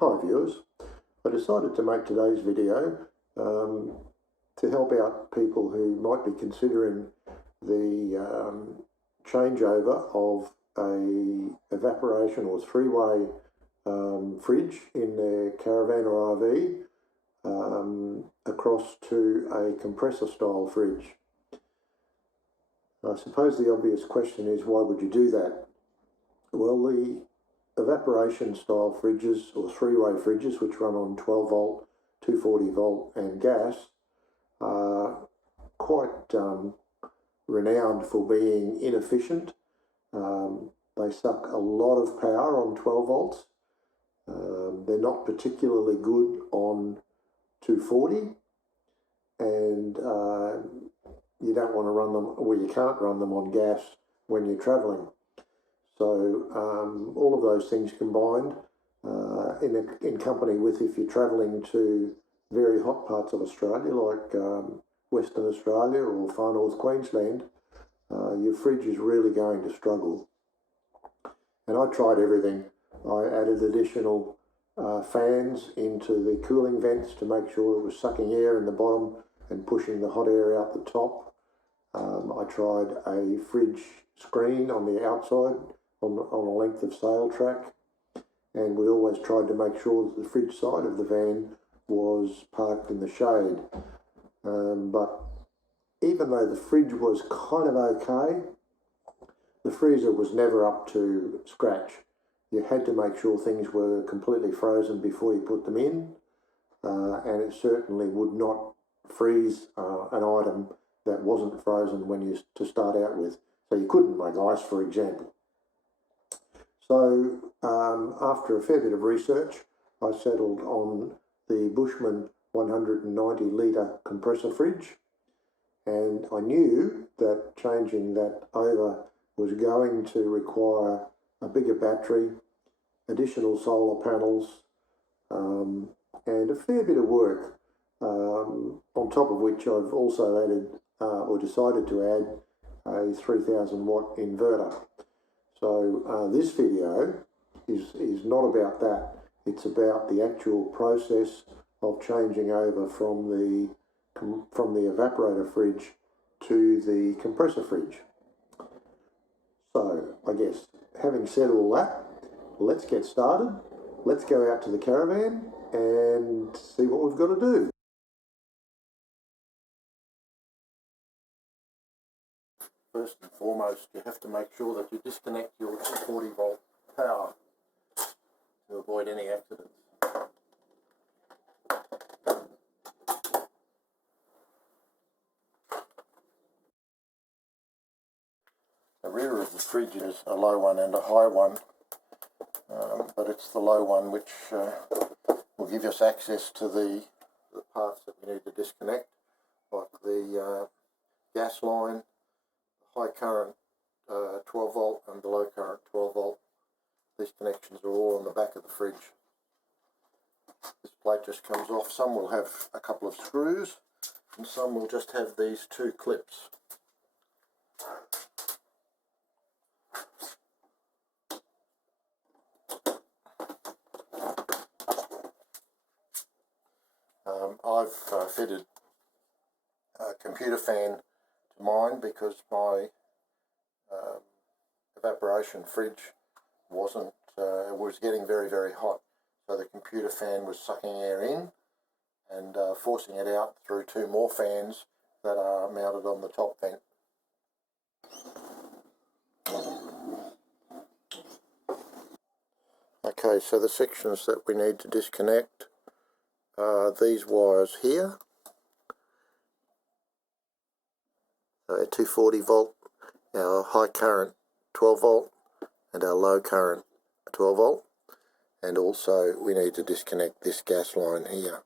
Hi viewers, I decided to make today's video to help out people who might be considering the changeover of a evaporation or three-way fridge in their caravan or RV across to a compressor style fridge. I suppose the obvious question is, why would you do that? Well, the evaporation style fridges or three-way fridges, which run on 12 volt, 240 volt and gas, are quite renowned for being inefficient. They suck a lot of power on 12 volts. They're not particularly good on 240, and you don't want to run them, well, you can't run them on gas when you're travelling. So all of those things combined in company with, if you're travelling to very hot parts of Australia like Western Australia or far north Queensland, your fridge is really going to struggle. And I tried everything. I added additional fans into the cooling vents to make sure it was sucking air in the bottom and pushing the hot air out the top. I tried a fridge screen on the outside on a length of sail track, and we always tried to make sure that the fridge side of the van was parked in the shade. But even though the fridge was kind of okay, the freezer was never up to scratch. You had to make sure things were completely frozen before you put them in, and it certainly would not freeze an item that wasn't frozen when you to start out with. So you couldn't make ice, for example. So after a fair bit of research, I settled on the Bushman 190 litre compressor fridge, and I knew that changing that over was going to require a bigger battery, additional solar panels, and a fair bit of work, on top of which I've also added or decided to add a 3000 watt inverter. So this video is not about that. It's about the actual process of changing over from the evaporator fridge to the compressor fridge. So I guess, having said all that, let's get started. Let's go out to the caravan and see what we've got to do. First and foremost, you have to make sure that you disconnect your 240 volt power to avoid any accidents. The rear of the fridge is a low one and a high one, but it's the low one which will give us access to the parts that we need to disconnect, like the gas line, high current 12 volt and the low current 12 volt. These connections are all on the back of the fridge. This plate just comes off. Some will have a couple of screws and some will just have these two clips. I've fitted a computer fan to mine because my evaporation fridge was getting very, very hot. So the computer fan was sucking air in and forcing it out through two more fans that are mounted on the top vent. Okay, so the sections that we need to disconnect are these wires here. Our 240 volt, our high current 12 volt and our low current 12 volt, and also we need to disconnect this gas line here.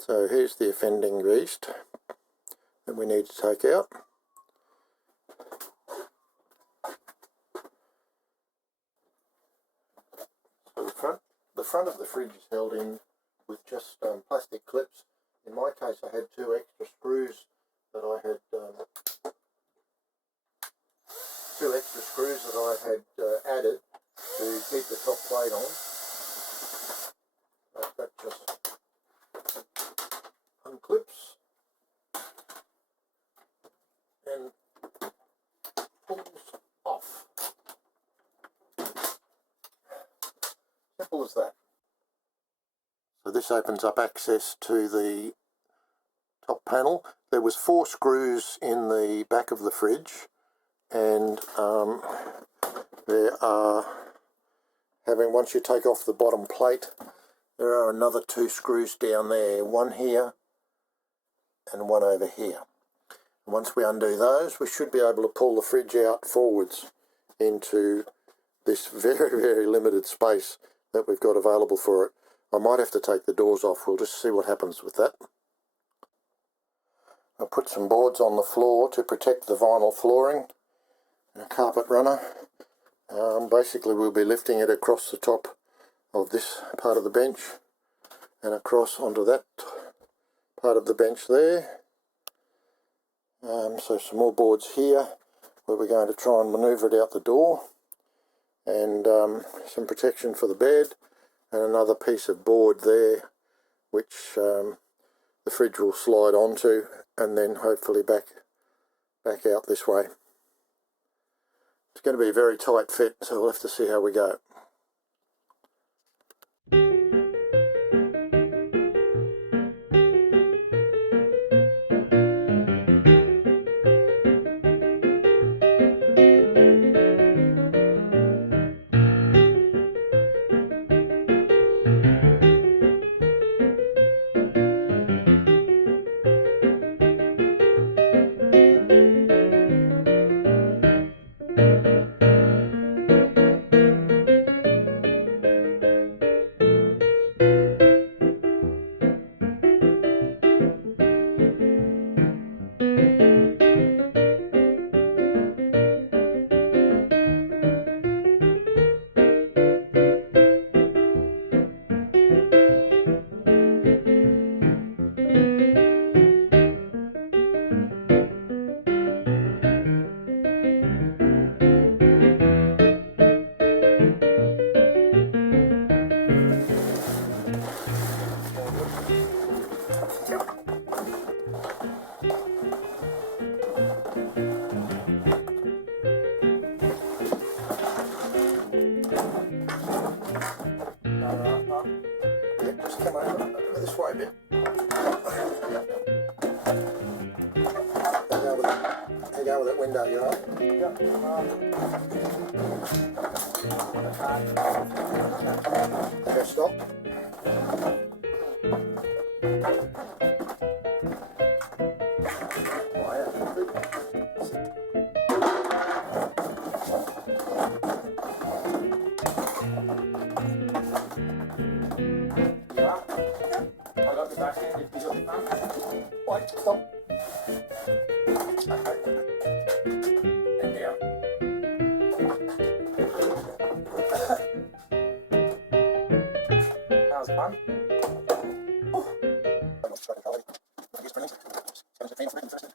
So here's the offending grease that we need to take out. front of the fridge is held in with just plastic clips. In my case, I had 2 extra screws that I had added to keep the top plate on. That just unclips and pulls off. Simple as that. So this opens up access to the top panel. There was 4 screws in the back of the fridge, and there are, once you take off the bottom plate, there are another 2 screws down there, one here and one over here. And once we undo those, we should be able to pull the fridge out forwards into this very, very limited space that we've got available for it. I might have to take the doors off. We'll just see what happens with that. I'll put some boards on the floor to protect the vinyl flooring and a carpet runner. Basically we'll be lifting it across the top of this part of the bench and across onto that part of the bench there. So some more boards here where we're going to try and manoeuvre it out the door, and some protection for the bed, and another piece of board there which the fridge will slide onto, and then hopefully back out this way. It's going to be a very tight fit, so we'll have to see how we go. Just come over this way a bit. Hang on with that window, you alright? Yep. Okay, stop. Wait, stop. Okay. And down. That was fun. Oh. I'm not trying to color. I guess brilliant. It's going to be first.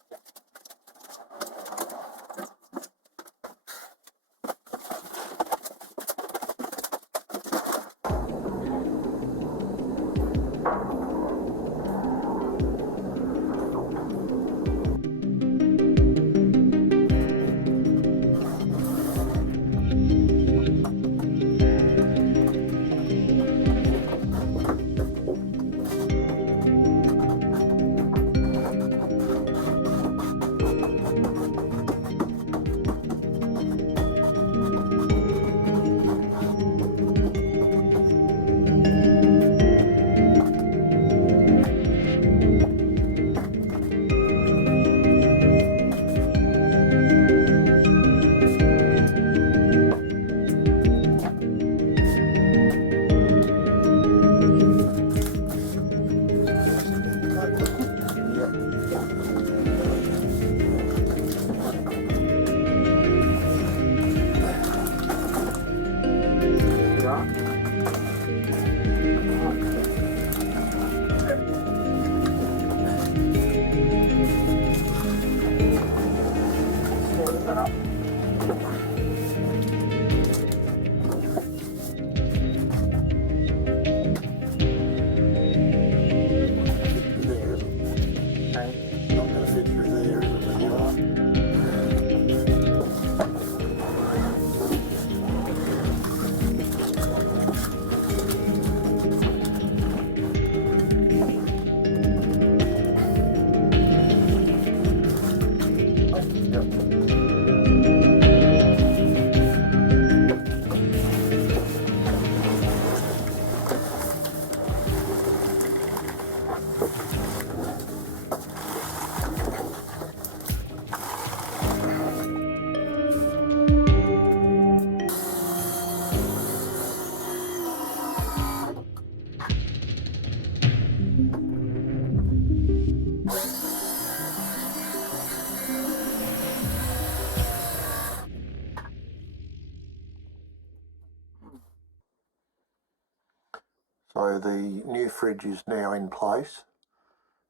So the new fridge is now in place,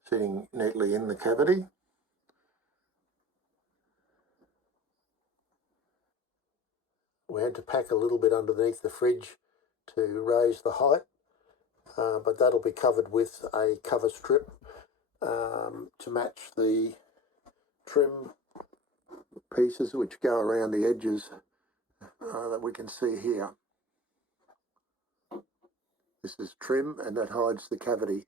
sitting neatly in the cavity. We had to pack a little bit underneath the fridge to raise the height, but that'll be covered with a cover strip to match the trim pieces which go around the edges that we can see here. This is trim and that hides the cavity.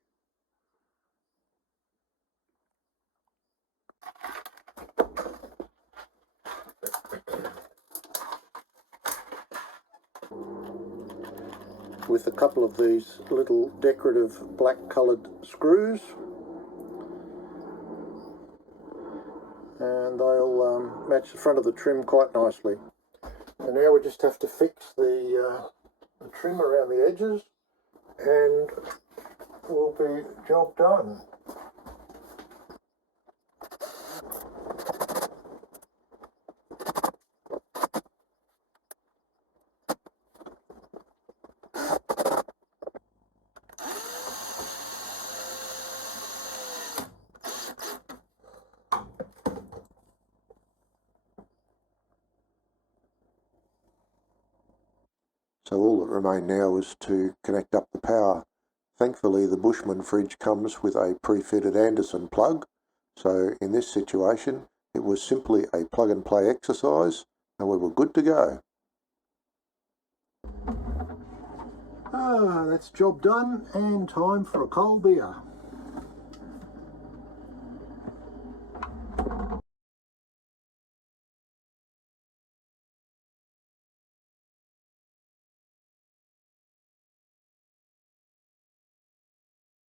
With a couple of these little decorative black coloured screws, and they'll match the front of the trim quite nicely. And now we just have to fix the trim around the edges and will be job done. So all that remains now is to connect up the power. Thankfully the Bushman fridge comes with a pre-fitted Anderson plug, so in this situation it was simply a plug and play exercise and we were good to go. That's job done and time for a cold beer.